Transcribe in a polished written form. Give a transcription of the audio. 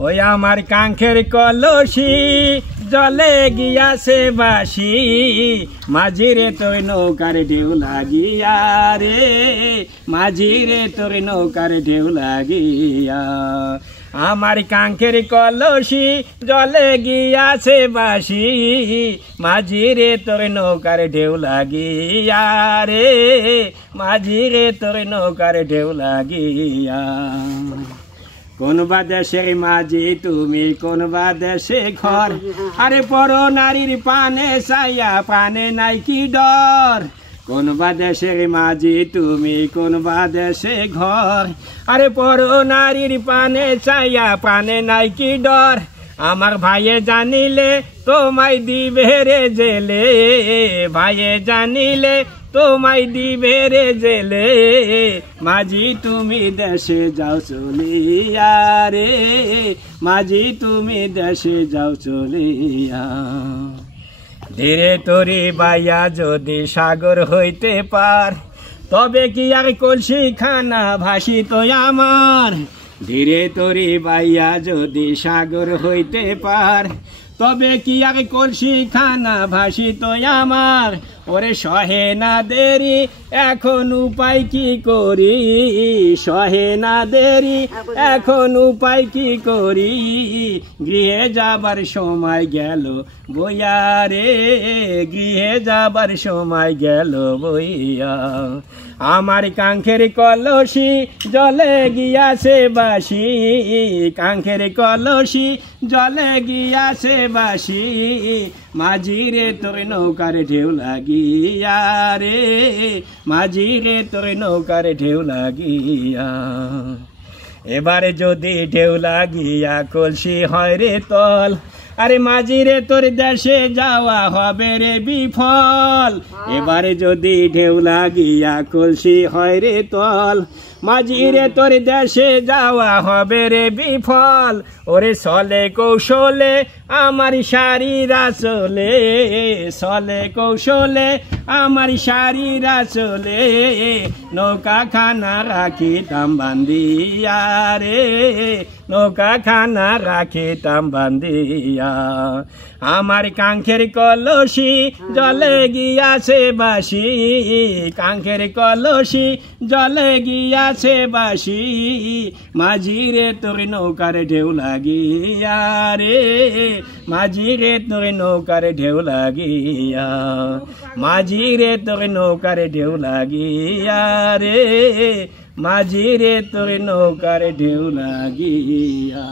ওই আমার কাঙ্খের কলসি জলে গিয়াছে বাসি মাঝিরে তোর নৌকার ঢেউ লাগিয়া রে মাঝিরে তোর নৌকার ঢেউ লাগিয়া আমার কাঙ্খের কলসি জলে গিয়াছে বাসি মাঝিরে তোর নৌকার ঢেউ লাগিয়া রে মাঝিরে তোর নৌকার ঢেউ লাগিয়া কোনবা দেশের মাঝি তুমি কোনবা দেশে ঘর আরে পর নারীর পানে সাইয়া পানে নাই কি ডর কোনবা দেশের মাঝি তুমি কোনবা দেশে ঘর আরে পর নারীর পানে চাইয়া পানে নাই কি ডর আমার ভাইয়ে জানিলে তোমায় দিবে রে জেলে ভাইয়ে জানিলে তোমায় দিবে রে জেলে মাঝি তুমি দেশে যাও চলিয়া রে মাঝি তুমি দেশে যাও চলিয়া ধীরে তরি বাইয়া যদি সাগর হইতে পার তবে কি আর কলসি খানা ভাসিত আমার ধীরে তরি বাইয়া যদি সাগর হইতে পার তবে কি আর কলসি খানা ভাসিত আমার ওরে সহে না দেরি এখন উপায় কি করি সহে না দেরি এখন উপায় কি করি গৃহে যাবার সময় গেল বইয়া রে গৃহে যাবার সময় গেল বইয়া আমার কাঙ্খের কলসি জলে গিয়াছে বাসি কাঙ্খের কলসি জলে গিয়াছে বাসি মাঝিরে তোর নৌকার ঢেউ লাগিয়া রে মাঝিরে তোর নৌকার ঢেউ লাগিয়া এবারে যদি ঢেউ লাগিয়া কলসি হয় রে তল আরে মাঝিরে তোর দেশে যাওয়া হবে রে বিফল এবারে যদি ঢেউ লাগিয়া কলসি হয় রে তল মাঝিরে তোর দেশে যাওয়া হবে রে বিফল ওরে চলে কৌশলে আমার শারীরা চলে চলে কৌশলে আমার শারীরা চলে নৌকা খানা রাখিতাম বান্দিয়া রে নৌকা খানা রাখিতাম বান্দিয়া আমার কাঙ্খের কলসি জলে গিয়াছে বাসি কাঙ্খের কলসি জলে গিয়াছে বাসি মাঝিরে তোর নৌকার ঢেউ লাগিয়া রে মাঝিরে তোর নৌকার ঢেউ লাগিয়া মাঝিরে তোর নৌকার ঢেউ লাগিয়া রে মাঝিরে তোর নৌকার ঢেউ লাগিয়া